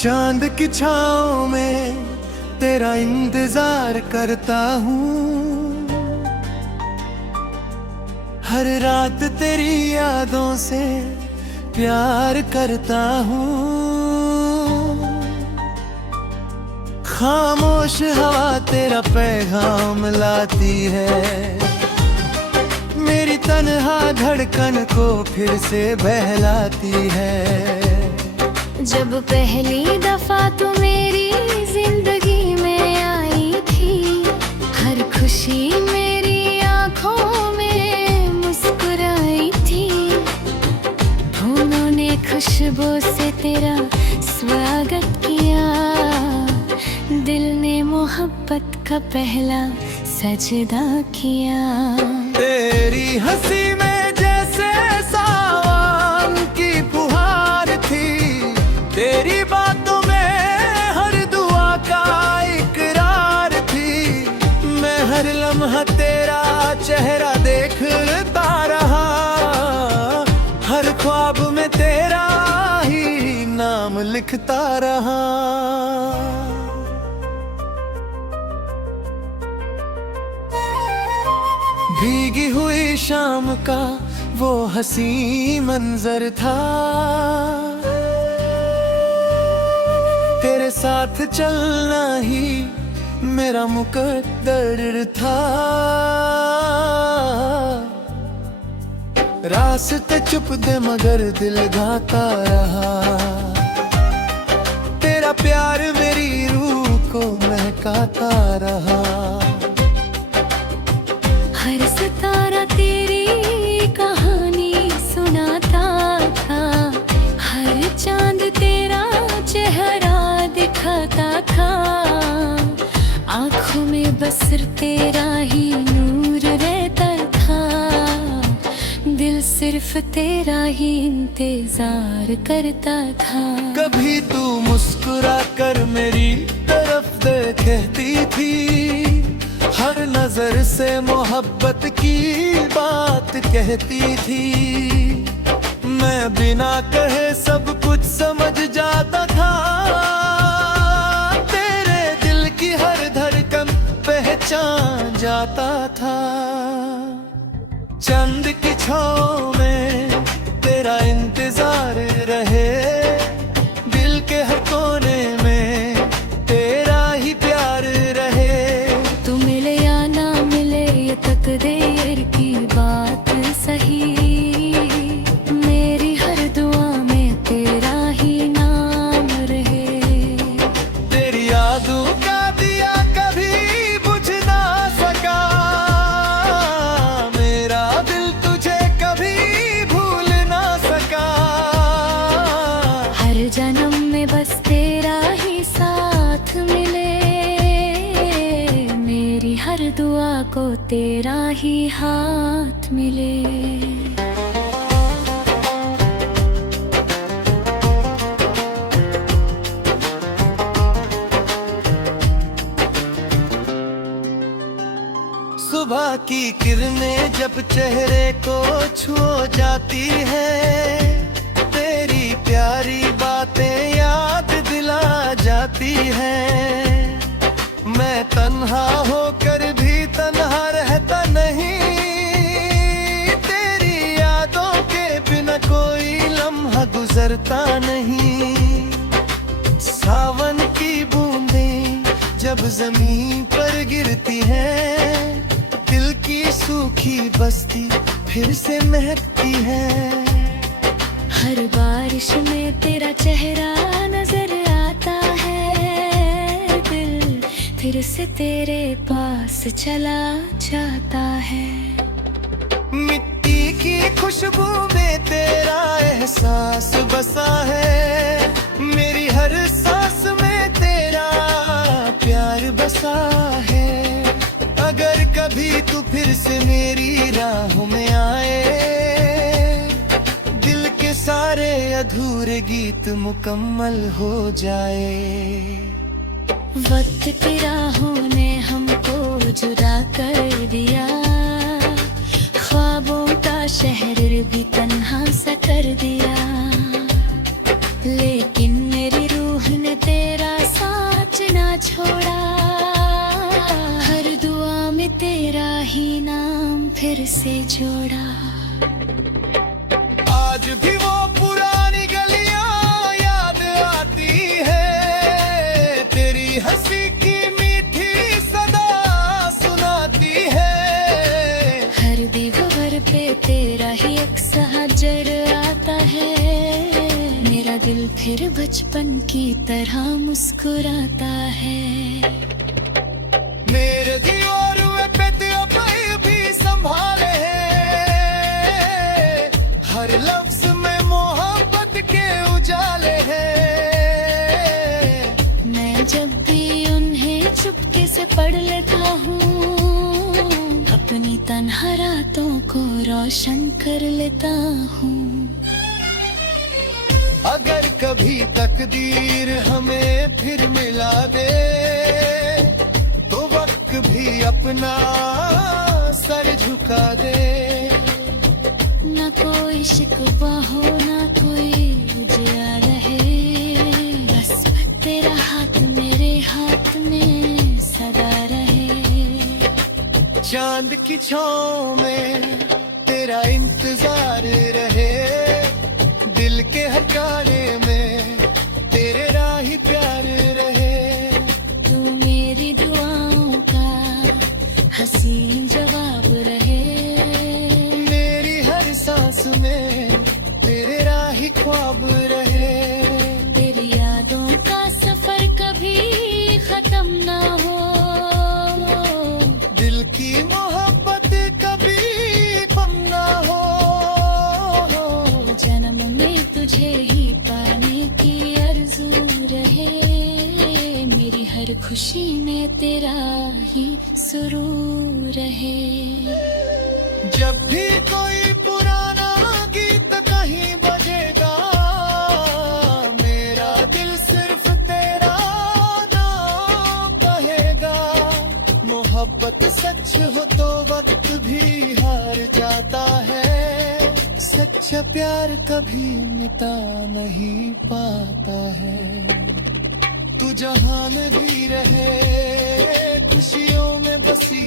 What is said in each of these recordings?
चांद की छाँव में तेरा इंतजार करता हूँ, हर रात तेरी यादों से प्यार करता हूँ। खामोश हवा तेरा पैगाम लाती है, मेरी तन्हा धड़कन को फिर से बहलाती है। जब पहली दफा तू मेरी जिंदगी में आई थी, हर खुशी मेरी आंखों में मुस्कुराई थी। फूलों ने खुशबू से तेरा स्वागत किया, दिल ने मोहब्बत का पहला सजदा किया। तेरी हंसी में जैसे सावन की फुहार थी, तेरी बातों में हर दुआ का इकरार थी। मैं हर लम्हा तेरा चेहरा देखता रहा, हर ख्वाब में तेरा ही नाम लिखता रहा। भीगी हुई शाम का वो हसी मंजर था, तेरे साथ चलना ही मेरा मुकद्दर था। रास्ते चुपते मगर दिल गाता रहा, तेरा प्यार मेरी रूह को महकाता रहा। हर सितारा तेरी कहानी सुनाता था, हर चांद तेरा चेहरा दिखाता था। आँखों में बस सिर्फ तेरा ही नूर रहता था, दिल सिर्फ तेरा ही इंतजार करता था। कभी तू मुस्कुरा कर मेरी तरफ देखती थी, हर नजर से मोहब्बत की बात कहती थी। मैं बिना कहे सब कुछ समझ जाता था, तेरे दिल की हर धड़कन पहचान जाता था। चंद की छाँव में तेरा इंतजार रहे, दिल के हर कोने में तेरा ही प्यार रहे। तू मिले या ना मिले ये तकदीर की बात सही, मेरी हर दुआ में तेरा ही नाम रहे। तेरी यादों का दिया कभी बुझ ना सका, मेरा दिल तुझे कभी भूल ना सका। हर जन्म में बस तेरा ही साथ मिले, मेरी हर दुआ को तेरा ही हाथ मिले। सुबह की किरणें जब चेहरे को छू जाती है, तेरी प्यारी बातें याद दिला जाती हैं। मैं तन्हा होकर भी तन्हा रहता नहीं, तेरी यादों के बिना कोई लम्हा गुजरता नहीं। सावन की बूंदें जब जमीन पर गिरती हैं, दिल की सूखी बस्ती फिर से महकती है। हर बारिश में तेरा चेहरा नजर आता है, दिल फिर से तेरे पास चला जाता है। मिट्टी की खुशबू में तेरा एहसास बसा है, मेरी हर सांस में तेरा प्यार बसा है। अगर कभी तू फिर से मेरी राहों में आए, दिल के सारे अधूरे गीत मुकम्मल हो जाए। वक्त की राहों ने हमको जुदा कर दिया, ख्वाबों का शहर भी तन्हा सा कर दिया। लेकिन मेरी रूह ने तेरा ही नाम फिर से जोड़ा। आज भी वो पुरानी गलियां याद आती है, तेरी हंसी की मीठी सदा सुनाती है। हर दीवार पे तेरा ही अक्स नजर आता है, मेरा दिल फिर बचपन की तरह मुस्कुराता है। मेरे दियोर पे अभी भी संभाले हैं, हर लफ्ज में मोहब्बत के उजाले हैं। मैं जब भी उन्हें चुपके से पढ़ लेता हूँ, अपनी तन्हा रातों को रोशन कर लेता हूँ। अगर कभी तकदीर हमें फिर मिला दे, तो वक्त भी अपना सर झुका दे। न कोई शिकवा हो न कोई उजिया रहे, बस तेरा हाथ मेरे हाथ में सदा रहे। चांद की छाँव में तेरा इंतजार रहे, दिल के हर गाने में तेरे राही प्यार रहे। तू मेरी दुआओं का हसीन जवाब रहे, मेरी हर सांस में तेरे राही ख्वाब रहे। तेरी यादों का सफर कभी खत्म ना हो, दिल की मोहब्बत कभी कम ना हो। जन्म में तुझे ही पाने की आरज़ू रहे, मेरी हर खुशी में तेरा ही सुरूर रहे। जब भी कोई पुराना गीत कहीं बजेगा, मेरा दिल सिर्फ तेरा नाम कहेगा। मोहब्बत सच हो तो वक्त भी हार जाता है, सच्चा प्यार कभी मिटा नहीं पाता है। तू जहां में भी रहे, खुशियों में बसी।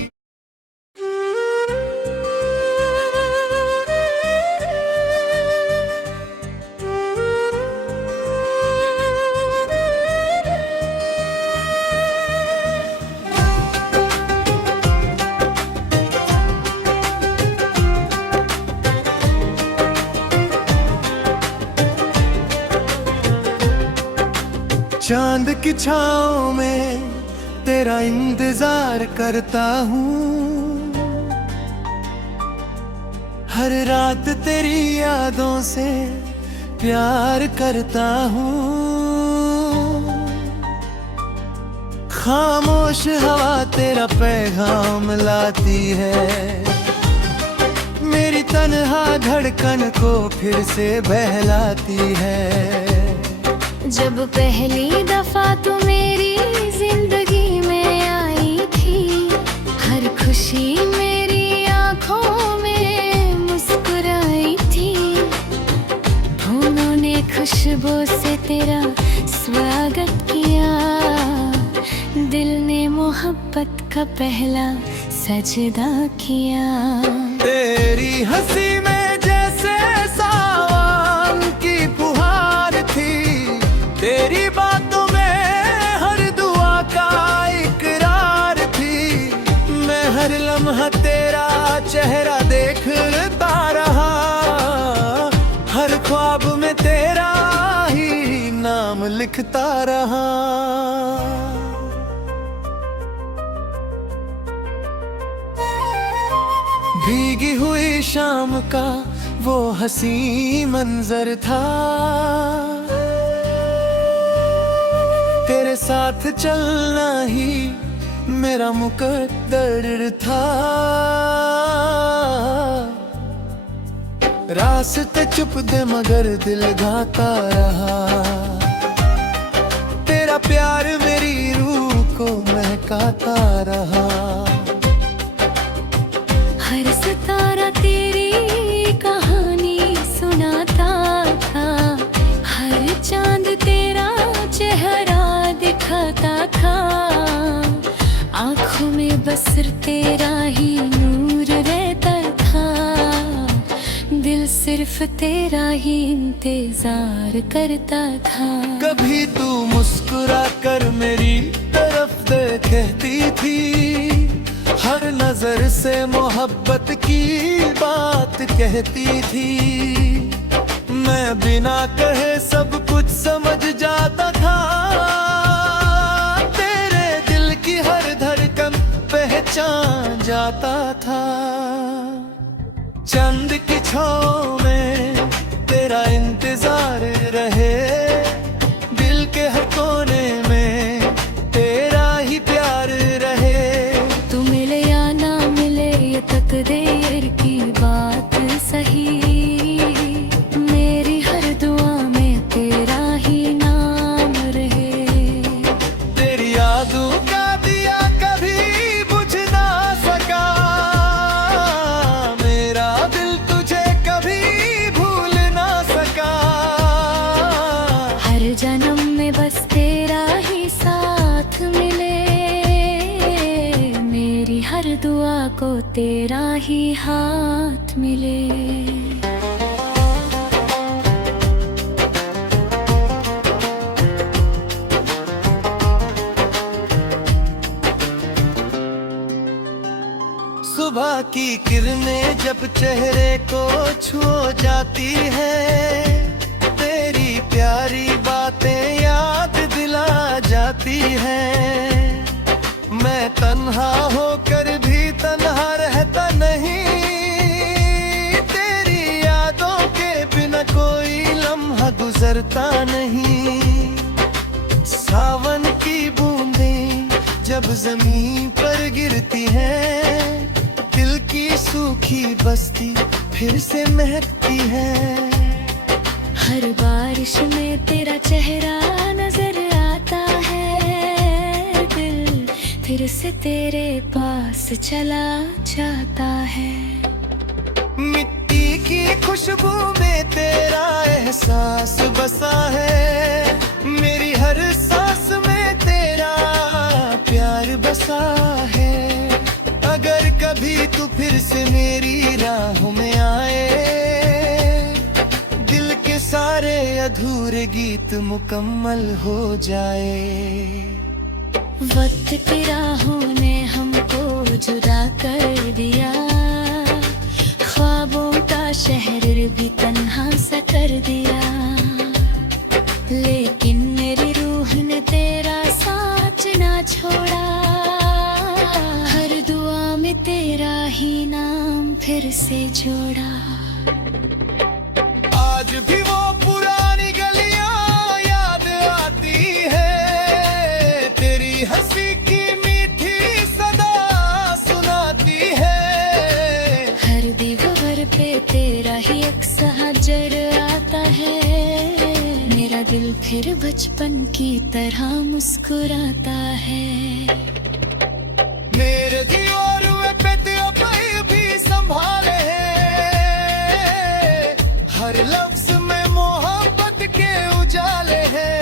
चांद की छाँव में तेरा इंतजार करता हूँ, हर रात तेरी यादों से प्यार करता हूँ। खामोश हवा तेरा पैगाम लाती है, मेरी तन्हा धड़कन को फिर से बहलाती है। जब पहली दफा तू मेरी जिंदगी में आई थी, हर खुशी मेरी आंखों में मुस्कुराई थी। फूलों ने खुशबू से तेरा स्वागत किया, दिल ने मोहब्बत का पहला सजदा किया। तेरी हंसी में जैसे सावन की फुहार थी, तेरी बातों में हर दुआ का इकरार थी। मैं हर लम्हा तेरा चेहरा देखता रहा, हर ख्वाब में तेरा ही नाम लिखता रहा। भीगी हुई शाम का वो हसी मंजर था, तेरे साथ चलना ही मेरा मुकद्दर था। रास्ते चुप दे मगर दिल गाता रहा, तेरा प्यार मेरी रूह को महकाता रहा। हर सितारा तेरी कहानी सुनाता था, हर चांद तेरा चेहरा दिखाता था। आँखों में बस नजर तेरा ही नूर रहता था, दिल सिर्फ तेरा ही इंतजार करता था। कभी तू मुस्कुरा कर मेरी तरफ देखती थी, हर नजर से मोहब्बत की बात कहती थी। मैं बिना कहे सब कुछ समझ जाता था, तेरे दिल की हर धड़कन पहचान जाता था। चंद की छाँव में तेरा इंतजार रहे, दिल के हर कोने में तेरा ही प्यार रहे। तू मिले या ना मिले ये तकदीर की बात सही, मेरी हर दुआ में तेरा ही नाम रहे। तेरी यादों का दिया कभी बुझ ना सका, मेरा दिल तुझे कभी भूल ना सका। हर जन्म में बस तेरा ही साथ मिले, मेरी हर दुआ को तेरा ही हाथ मिले। सुबह की किरणें जब चेहरे को छू जाती है, तेरी प्यारी बातें याद दिला जाती है। मैं तन्हा होकर भी तन्हा रहता नहीं, तेरी यादों के बिना कोई लम्हा गुजरता नहीं। सावन की बूंदें जब जमीन पर गिरती हैं, दिल की सूखी बस्ती फिर से महकती है। हर बारिश में तेरा चेहरा नजर आता है, दिल फिर से तेरे पास चला जाता है। मिट्टी की खुशबू में तेरा एहसास बसा है, मेरी हर सांस में तेरा प्यार बसा है। अगर कभी तू फिर से मेरी राहों में आए, दिल के सारे अधूरे गीत मुकम्मल हो जाए। वक्त की राहों ने हमको जुदा कर दिया, ख्वाबों का शहर भी तन्हा सा कर दिया। लेकिन मेरी रूह ने तेरा साथ ना छोड़ा, हर दुआ में तेरा ही नाम फिर से जोड़ा। आज भी वो पुरानी गलियां याद आती है, तेरी हंसी की मीठी सदा सुनाती है। हर दीवार पे तेरा ही अक्स नजर आता है, मेरा दिल फिर बचपन की तरह मुस्कुराता है। मेरे दीवारों पे तेरा भी संभाले है, हर लफ्ज में मोहब्बत के उजाले हैं।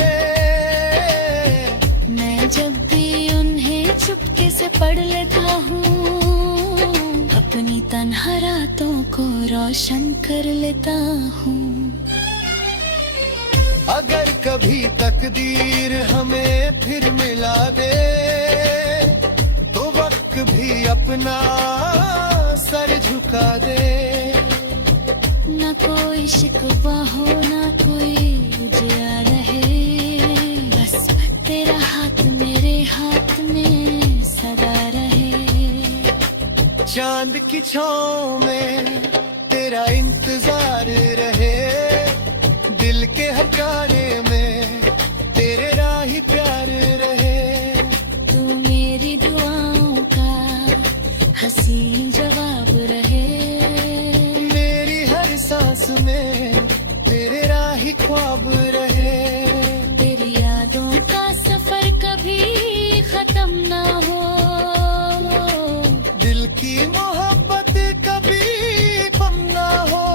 मैं जब भी उन्हें चुपके से पढ़ लेता हूँ, अपनी तन्हा रातों को रोशन कर लेता हूँ। अगर कभी तकदीर हमें फिर मिला दे, तो वक्त भी अपना सर झुका दे। ना कोई शिकवा हो ना कोई उजड़ा रहे, बस तेरा हाथ मेरे हाथ में सदा रहे। चांद की छाँव में तेरा इंतजार रहे, दिल के हर गाने में तेरे राही प्यार रहे। तू मेरी दुआओं का हसीन जवाब रहे, मेरी हर सांस में तेरे राही ख्वाब रहे। तेरी यादों का सफर कभी खत्म ना हो, दिल की मोहब्बत कभी कम ना हो।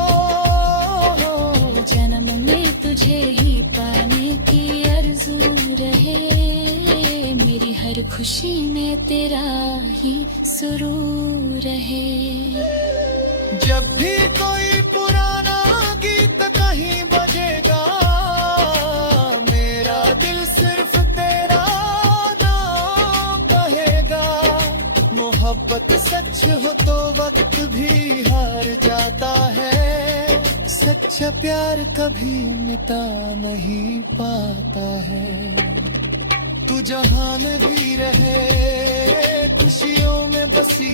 जन्म में तुझे ही पाने की आरज़ू रहे, मेरी हर खुशी में तेरा ही शुरू रहे। जब भी कोई पुराना गीत कहीं बजेगा, मेरा दिल सिर्फ तेरा नाम कहेगा। मोहब्बत सच हो तो वक्त भी हार जाता है, सच्चा प्यार कभी मिटा नहीं पाता है। तू जहां में भी रहे, खुशियों में बसी